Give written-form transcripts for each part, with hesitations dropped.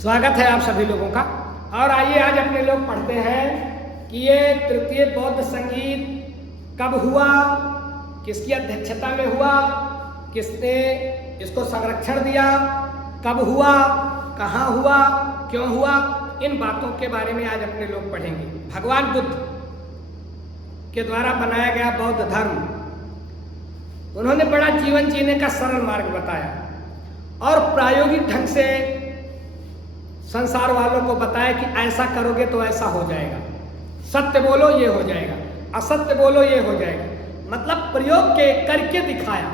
स्वागत है आप सभी लोगों का। और आइए आज अपने लोग पढ़ते हैं कि ये तृतीय बौद्ध संगीत कब हुआ, किसकी अध्यक्षता में हुआ, किसने इसको संरक्षण दिया, कब हुआ, कहाँ हुआ, क्यों हुआ, इन बातों के बारे में आज अपने लोग पढ़ेंगे। भगवान बुद्ध के द्वारा बनाया गया बौद्ध धर्म, उन्होंने बड़ा जीवन जीने का सरल मार्ग बताया और प्रायोगिक ढंग से संसार वालों को बताया कि ऐसा करोगे तो ऐसा हो जाएगा, सत्य बोलो ये हो जाएगा, असत्य बोलो ये हो जाएगा। मतलब प्रयोग के करके दिखाया।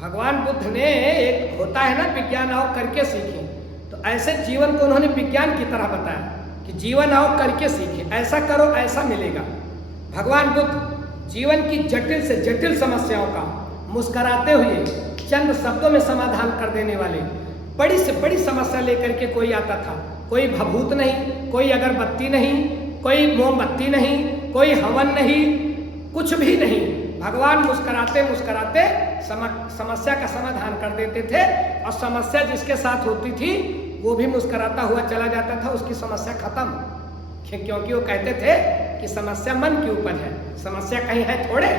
भगवान बुद्ध ने एक होता है ना, विज्ञान आओ करके सीखे, तो ऐसे जीवन को उन्होंने विज्ञान की तरह बताया कि जीवन आओ करके सीखे, ऐसा करो ऐसा मिलेगा। भगवान बुद्ध जीवन की जटिल से जटिल समस्याओं का मुस्कुराते हुए चंद शब्दों में समाधान कर देने वाले, बड़ी से बड़ी समस्या लेकर के कोई आता था, कोई भभूत नहीं, कोई अगरबत्ती नहीं, कोई मोमबत्ती नहीं, कोई हवन नहीं, कुछ भी नहीं। भगवान मुस्कुराते मुस्कुराते समस्या का समाधान कर देते थे और समस्या जिसके साथ होती थी वो भी मुस्कुराता हुआ चला जाता था, उसकी समस्या खत्म। क्योंकि वो कहते थे कि समस्या मन की उपज है, समस्या कहीं है थोड़े।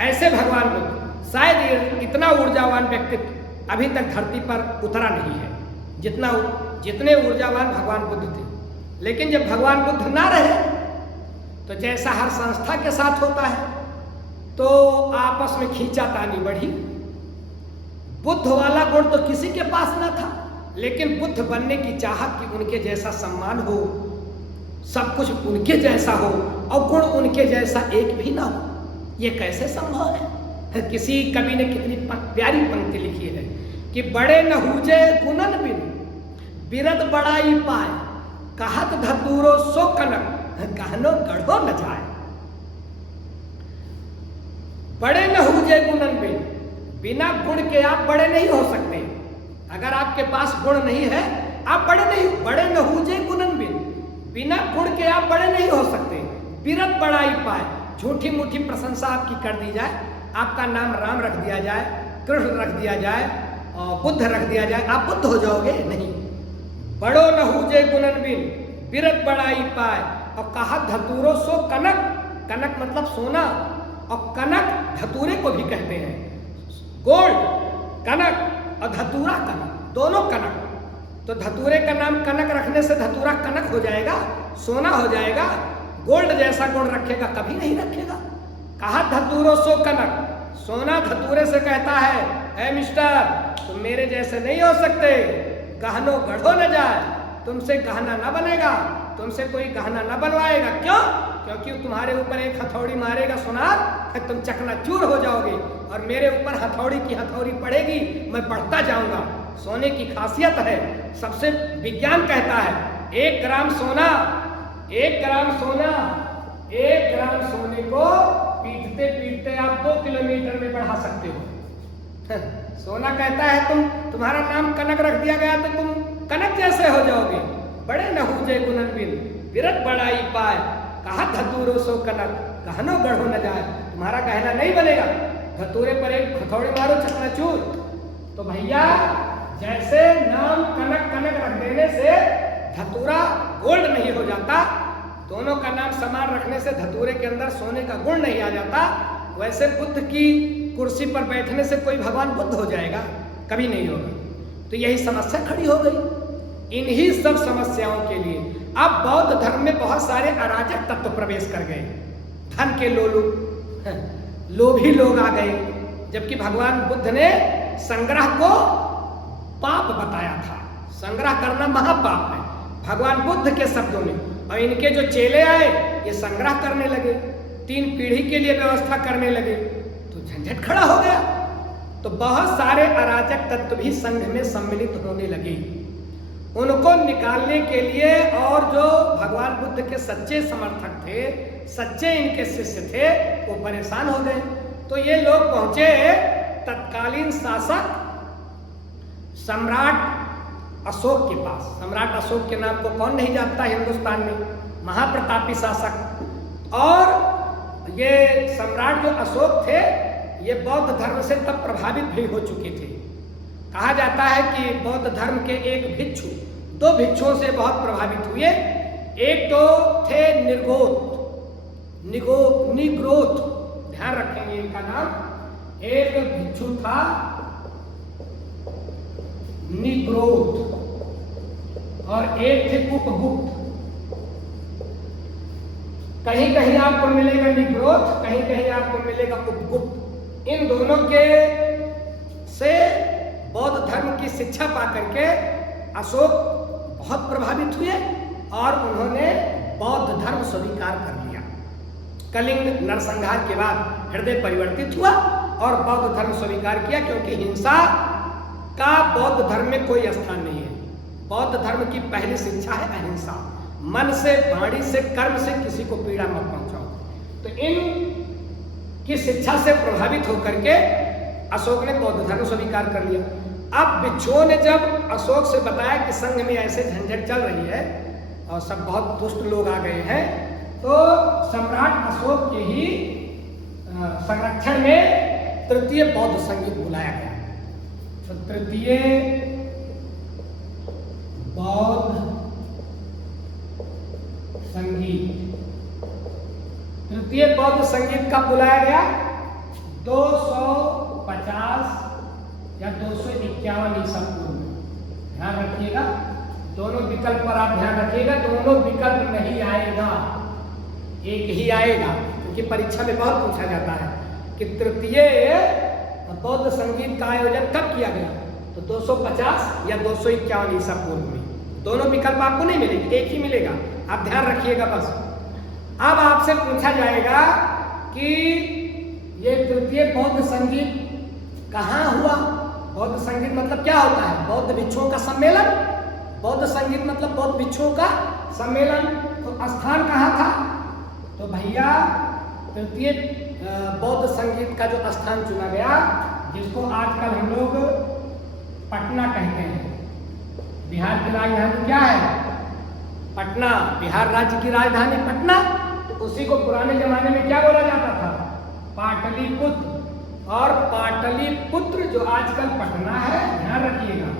ऐसे भगवान बुद्ध, शायद इतना ऊर्जावान व्यक्तित्व अभी तक धरती पर उतरा नहीं है जितने ऊर्जावान भगवान बुद्ध थे। लेकिन जब भगवान बुद्ध ना रहे तो जैसा हर संस्था के साथ होता है, तो आपस में खींचातानी बढ़ी। बुद्ध वाला गुण तो किसी के पास ना था, लेकिन बुद्ध बनने की चाहत कि उनके जैसा सम्मान हो, सब कुछ उनके जैसा हो और गुण उनके जैसा एक भी ना हो। ये कैसे संभव है? किसी कवि ने कितनी प्यारी पंक्ति लिखी है कि बड़े न हुजे गुणन बिन बिरद बड़ाई पाए, कहत धतूरो सो कनक गहनो गढ़ो न जाए। बड़े न हुजे गुणन बिन, बिना गुण के आप बड़े नहीं हो सकते। अगर आपके पास गुण नहीं है आप बड़े नहीं। बड़े न हुजे गुणन बिन, बिना गुण के आप बड़े नहीं हो सकते। बिरद बड़ाई पाए, झूठी मूठी प्रशंसा आपकी कर दी जाए, आपका नाम राम रख दिया जाए, कृष्ण रख दिया जाए और बुद्ध रख दिया जाए, आप बुद्ध हो जाओगे? नहीं। बड़ो न हुजे गुणन बिन बिरद बड़ाई पाए और कहा धतूरो सो कनक। कनक मतलब सोना, और कनक धतूरे को भी कहते हैं। गोल्ड कनक और धतूरा कनक, दोनों कनक। तो धतूरे का नाम कनक रखने से धतूरा कनक हो जाएगा, सोना हो जाएगा। गोल्ड जैसा गुण रखेगा कभी नहीं रखेगा। कहा धतूरो सो कनक, सोना धतूरे से कहता है, ए मिस्टर तुम मेरे जैसे नहीं हो सकते, गहनो गढ़ो न जाए, तुमसे गहना न बनेगा, तुमसे कोई गहना न बनवाएगा। क्यों? क्योंकि तुम्हारे ऊपर एक हथौड़ी मारेगा सुनार, तुम चकनाचूर हो जाओगे और मेरे ऊपर हथौड़ी की हथौड़ी पड़ेगी, मैं बढ़ता जाऊंगा। सोने की खासियत है, सबसे विज्ञान कहता है 1 ग्राम सोना, 1 ग्राम सोना, 1 ग्राम सोने को पीटते पीटते आप 2 किलोमीटर में बढ़ा सकते हो। सोना कहता है तुम्हारा नाम कनक रख दिया गया तो तुम कनक जैसे हो जाओगे। बड़े न हुजे गुणन बिन बिरद बड़ाई पाए, कहा धतूरो सो कनक गहनो गढ़ो न जाए। तुम्हारा गहना नहीं बनेगा, धतूरे पर एक हथौड़ी मारो चकनाचूर। तो भैया जैसे नाम कनक कनक रख देने से धतूरा गोल्ड नहीं हो जाता, दोनों का नाम समान रखने से धतूरे के अंदर सोने का गुण नहीं आ जाता, वैसे बुद्ध की कुर्सी पर बैठने से कोई भगवान बुद्ध हो जाएगा? कभी नहीं होगा। तो यही समस्या खड़ी हो गई। इन्हीं सब समस्याओं के लिए अब बौद्ध धर्म में बहुत सारे अराजक तत्व प्रवेश कर गए। धन के लोभी लोग आ गए, जबकि भगवान बुद्ध ने संग्रह को पाप बताया था। संग्रह करना महापाप है भगवान बुद्ध के शब्दों में। और इनके जो चेले आए ये संग्रह करने लगे, 3 पीढ़ी के लिए व्यवस्था करने लगे, तो झंझट खड़ा हो गया। तो बहुत सारे अराजक तत्व भी संघ में सम्मिलित होने लगे। उनको निकालने के लिए और जो भगवान बुद्ध के सच्चे समर्थक थे, सच्चे इनके शिष्य थे, वो परेशान हो गए। तो ये लोग पहुंचे तत्कालीन शासक सम्राट अशोक के पास। सम्राट अशोक के नाम को कौन नहीं जानता हिंदुस्तान में, महाप्रतापी शासक। और ये सम्राट जो अशोक थे ये बौद्ध धर्म से तब प्रभावित भी हो चुके थे। कहा जाता है कि बौद्ध धर्म के एक भिक्षु दो भिक्षुओं से बहुत प्रभावित हुए। एक तो थे निग्रोथ, ध्यान रखेंगे इनका नाम। एक भिक्षु था निग्रोथ और एक थे उपगुप्त। कहीं कहीं आपको मिलेगा निग्रोथ, कहीं कहीं आपको मिलेगा उपगुप्त। इन दोनों के से बौद्ध धर्म की शिक्षा पाकर के अशोक बहुत प्रभावित हुए और उन्होंने बौद्ध धर्म स्वीकार कर लिया। कलिंग नरसंहार के बाद हृदय परिवर्तित हुआ और बौद्ध धर्म स्वीकार किया, क्योंकि हिंसा का बौद्ध धर्म में कोई स्थान नहीं है। बौद्ध धर्म की पहली शिक्षा है अहिंसा। मन से, वाणी से, कर्म से किसी को पीड़ा मत पहुंचाओ। तो इन की शिक्षा से प्रभावित होकर के अशोक ने बौद्ध धर्म स्वीकार कर लिया। अब भिक्षुओं ने जब अशोक से बताया कि संघ में ऐसे झंझट चल रही है और सब बहुत दुष्ट लोग आ गए हैं, तो सम्राट अशोक के ही संरक्षण में तृतीय बौद्ध संगीत बुलाया गया। तो तृतीय बौद्ध संगीत, तृतीय बौद्ध संगीत कब बुलाया गया? 250 या 251 ईसा पूर्व में। ध्यान रखिएगा, दोनों विकल्प पर आप ध्यान रखिएगा। दोनों विकल्प नहीं आएगा, एक ही आएगा, क्योंकि परीक्षा में बहुत पूछा जाता है कि तृतीय बौद्ध संगीत का आयोजन कब किया गया। तो 250 या 251 ईसा पूर्व में। दोनों विकल्प आपको नहीं मिलेंगे, एक ही मिलेगा, आप ध्यान रखिएगा बस। अब आपसे पूछा जाएगा कि ये तृतीय बौद्ध संगीत कहाँ हुआ? बौद्ध संगीत मतलब क्या होता है? बौद्ध भिक्षुओं का सम्मेलन। बौद्ध संगीत मतलब बौद्ध भिक्षुओं का सम्मेलन। तो स्थान कहाँ था? तो भैया तृतीय बौद्ध संगीत का जो स्थान चुना गया, जिसको आजकल हम लोग पटना कहते हैं। बिहार की राजधानी क्या है? पटना। बिहार राज्य की राजधानी पटना। तो उसी को पुराने जमाने में क्या बोला जाता था? पाटलिपुत्र। और पाटलिपुत्र जो आजकल पटना है, ध्यान रखिएगा।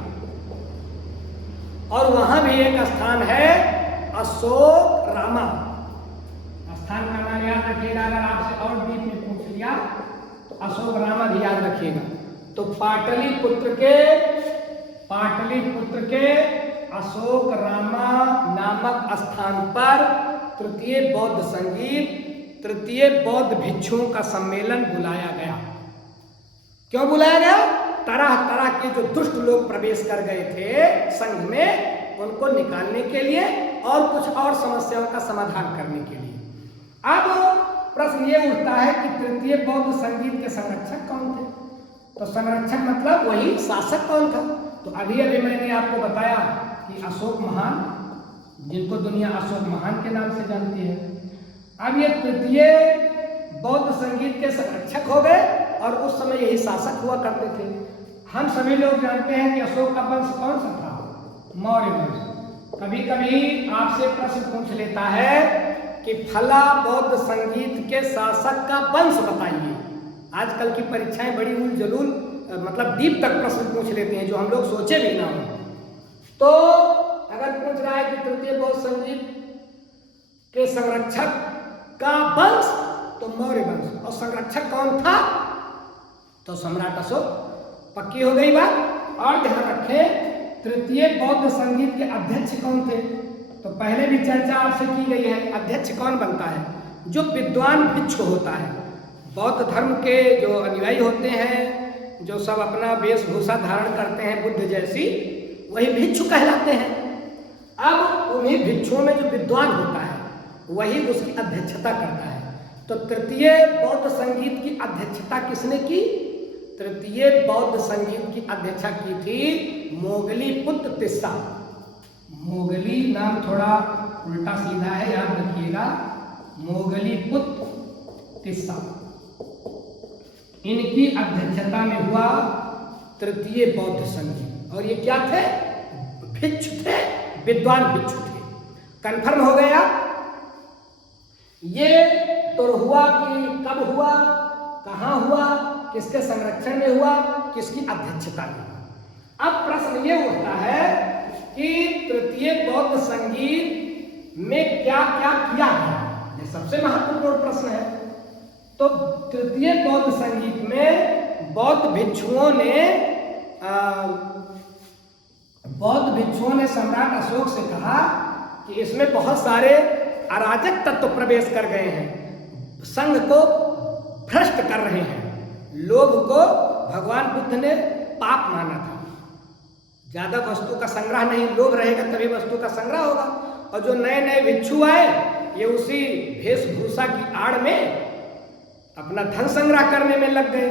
और वहां भी एक स्थान है अशोक रामा। स्थान का नाम याद रखिएगा। अगर आपसे और डीप में पूछ लिया तो अशोक रामा भी याद रखिएगा। तो पाटलिपुत्र के अशोक रामा नामक स्थान पर तृतीय बौद्ध संगीत, तृतीय बौद्ध भिक्षुओं का सम्मेलन बुलाया गया। क्यों बुलाया गया? तरह तरह के जो दुष्ट लोग प्रवेश कर गए थे संघ में, उनको निकालने के लिए और कुछ और समस्याओं का समाधान करने के लिए। अब प्रश्न ये उठता है कि तृतीय बौद्ध संगीत के संरक्षक कौन थे? तो संरक्षक मतलब वही शासक कौन था? तो अभी अभी मैंने आपको बताया कि अशोक महान, जिनको दुनिया अशोक महान के नाम से जानती है। अब ये तृतीय बौद्ध संगीत के संरक्षक हो गए और उस समय यही शासक हुआ करते थे। हम सभी लोग जानते हैं कि अशोक का वंश कौन सा था? मौर्य वंश। कभी कभी आपसे प्रश्न पूछ लेता है कि फला बौद्ध संगीत के शासक का वंश बताइए। आजकल की परीक्षाएं बड़ी उल जलूल मतलब डीप तक प्रश्न पूछ लेते हैं, जो हम लोग सोचे भी ना हो। तो अगर पूछ रहा है कि तृतीय बौद्ध संगीत के संरक्षक का वंश, तो मौर्य वंश। और संरक्षक कौन था? तो सम्राट अशोक। पक्की हो गई बात। और ध्यान रखें, तृतीय बौद्ध संगीत के अध्यक्ष कौन थे? तो पहले भी चर्चा आपसे की गई है। अध्यक्ष कौन बनता है? जो विद्वान भिक्षु होता है। बौद्ध धर्म के जो अनुयायी होते हैं, जो सब अपना वेशभूषा धारण करते हैं बुद्ध जैसी, वही भिक्षु कहलाते हैं। अब उन्हीं भिक्षुओं में जो विद्वान होता है, वही उसकी अध्यक्षता करता है। तो तृतीय बौद्ध संगीत की अध्यक्षता किसने की? तृतीय बौद्ध संगीत की अध्यक्षता की थी मोगली पुत्र तिस्सा। मोगली नाम थोड़ा उल्टा सीधा है, याद रखिएगा। मोगली पुत्र तिस्सा, इनकी अध्यक्षता में हुआ तृतीय बौद्ध संगीत। और ये क्या थे? भिक्षु थे, विद्वान भिक्षु थे। कंफर्म हो गया? ये तो हुआ कि कब हुआ, कहां हुआ, किसके संरक्षण में हुआ, किसकी अध्यक्षता में हुआ। अब प्रश्न ये उठता है कि तृतीय बौद्ध संगीत में क्या क्या किया गया, ये सबसे महत्वपूर्ण प्रश्न है। तो तृतीय बौद्ध संगीत में बौद्ध भिक्षुओं ने सम्राट अशोक से कहा कि इसमें बहुत सारे अराजक तत्व प्रवेश कर गए हैं, संघ को भ्रष्ट कर रहे हैं। लोभ को भगवान बुद्ध ने पाप माना था। ज्यादा वस्तु का संग्रह नहीं, लोभ रहेगा तभी वस्तु का संग्रह होगा। और जो नए नए भिक्षु आए ये उसी वेशभूषा की आड़ में अपना धन संग्रह करने में लग गए,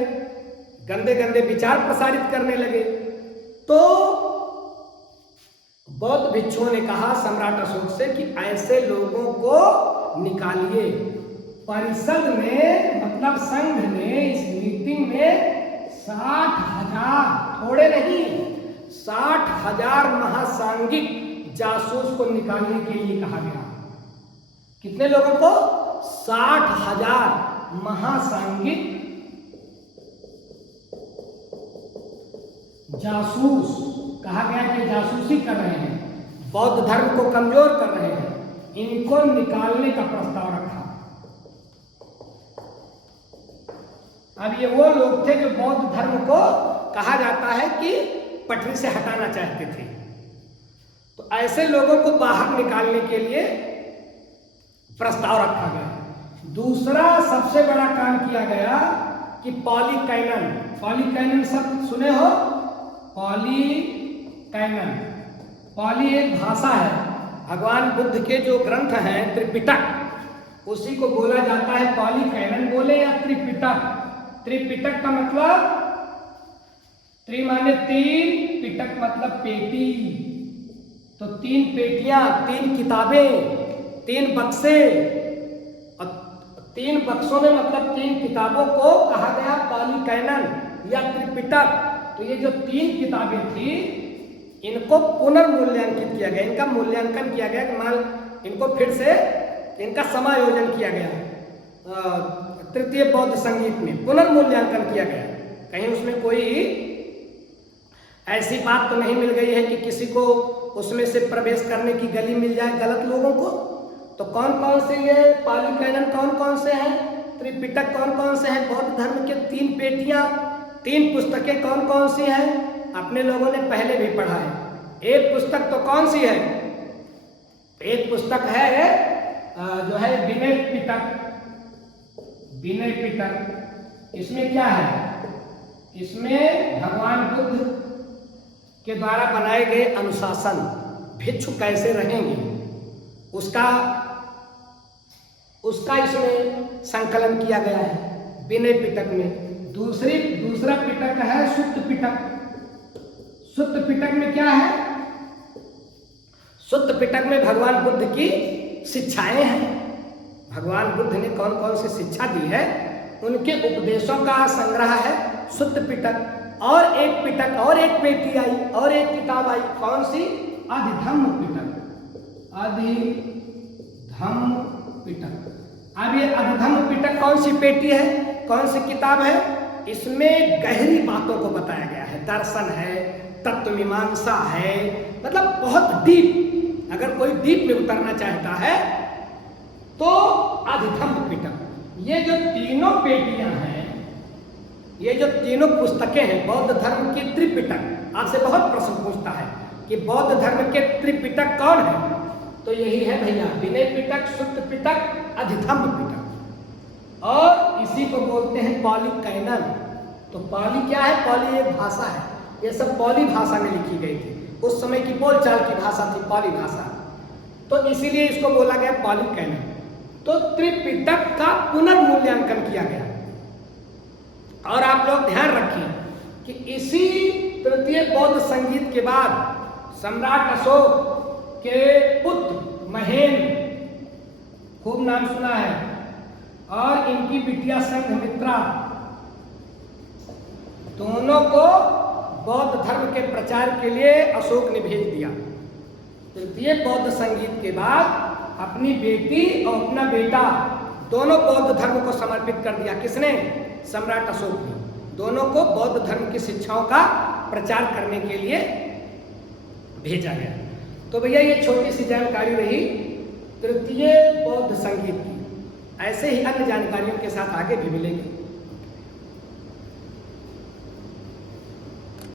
गंदे गंदे विचार प्रसारित करने लगे। तो बौद्ध भिक्षुओं ने कहा सम्राट अशोक से कि ऐसे लोगों को निकालिए। परिषद ने मतलब संघ ने इस मीटिंग में 60,000, थोड़े नहीं 60,000 महासांगिक जासूस को निकालने के लिए कहा गया। कितने लोगों को? 60,000 महासांगिक जासूस कहा गया कि जासूसी कर रहे हैं, बौद्ध धर्म को कमजोर कर रहे हैं, इनको निकालने का प्रस्ताव रखा। अब ये वो लोग थे जो बौद्ध धर्म को कहा जाता है कि पटरी से हटाना चाहते थे। तो ऐसे लोगों को बाहर निकालने के लिए प्रस्ताव रखा गया। दूसरा सबसे बड़ा काम किया गया कि पॉलीकैनन शब्द सुने हो? पॉलीकैनन, पॉली एक भाषा है। भगवान बुद्ध के जो ग्रंथ हैं त्रिपिटक, उसी को बोला जाता है पॉलीकैनन बोले या त्रिपिटक। त्रिपिटक का मतलब, त्रि माने 3, पिटक मतलब पेटी। तो 3 पेटियां, 3 किताबें, 3 बक्से, और 3 बक्सों में मतलब 3 किताबों को कहा गया पॉलीकैनन या त्रिपिटक। तो ये जो 3 किताबें थी इनको पुनर्मूल्यांकित किया गया, इनका मूल्यांकन किया गया कि मान इनको फिर से इनका समायोजन किया गया। तृतीय बौद्ध संगीत में पुनर्मूल्यांकन किया गया। कहीं उसमें कोई ऐसी बात तो नहीं मिल गई है कि किसी को उसमें से प्रवेश करने की गली मिल जाए गलत लोगों को। तो कौन कौन से ये पॉलीकैनन कौन कौन से हैं, त्रिपिटक कौन कौन से हैं, बौद्ध धर्म के 3 पेटियां, 3 पुस्तकें कौन कौन सी हैं, अपने लोगों ने पहले भी पढ़ा है। एक पुस्तक तो कौन सी है? एक पुस्तक है जो है विनय पिटक। विनय पिटक, इसमें क्या है? इसमें भगवान बुद्ध के द्वारा बनाए गए अनुशासन, भिक्षु कैसे रहेंगे, उसका इसमें संकलन किया गया है विनय पिटक में। दूसरा पिटक है सुत्त पिटक। सुत्त पिटक में क्या है? सुत्त पिटक में भगवान बुद्ध की शिक्षाएं हैं। भगवान बुद्ध ने कौन कौन सी शिक्षा दी है उनके उपदेशों का संग्रह है सुत्त पिटक। और एक पिटक और एक पेटी आई और एक किताब आई, कौन सी? अधिधम्म पिटक। अधिधम्म पिटक। अब ये अधिधम्म पिटक कौन सी पेटी है, कौन सी किताब है? इसमें गहरी बातों को बताया गया है, दर्शन है, तत्व मीमांसा है, मतलब बहुत डीप। अगर कोई डीप में उतरना चाहता है तो अधिधम्म पिटक। ये जो तीनों पेटियां हैं, ये जो तीनों पुस्तकें हैं बौद्ध धर्म की त्रिपिटक। आपसे बहुत प्रश्न पूछता है कि बौद्ध धर्म के त्रिपिटक कौन है? तो यही है भैया, विनय पिटक, सुत्त पिटक, अधिधम्म पिटक। और इसी को बोलते हैं पॉलीकैनन। तो पॉली क्या है? पॉली एक भाषा है। ये सब पॉली भाषा में लिखी गई थी, उस समय की बोलचाल की भाषा थी पॉली भाषा, तो इसीलिए इसको बोला गया पॉलीकैनन। तो त्रिपिटक का पुनर्मूल्यांकन किया गया। और आप लोग ध्यान रखें कि इसी तृतीय बौद्ध संगीत के बाद सम्राट अशोक के पुत्र महेंद्र, खूब नाम सुना है, और इनकी बिटिया संघमित्रा, दोनों को बौद्ध धर्म के प्रचार के लिए अशोक ने भेज दिया। तृतीय बौद्ध संगीत के बाद अपनी बेटी और अपना बेटा दोनों बौद्ध धर्म को समर्पित कर दिया। किसने? सम्राट अशोक ने। दोनों को बौद्ध धर्म की शिक्षाओं का प्रचार करने के लिए भेजा गया। तो भैया ये छोटी सी जानकारी रही तृतीय बौद्ध संगीत की। ऐसे ही अन्य जानकारियों के साथ आगे भी मिलेंगे।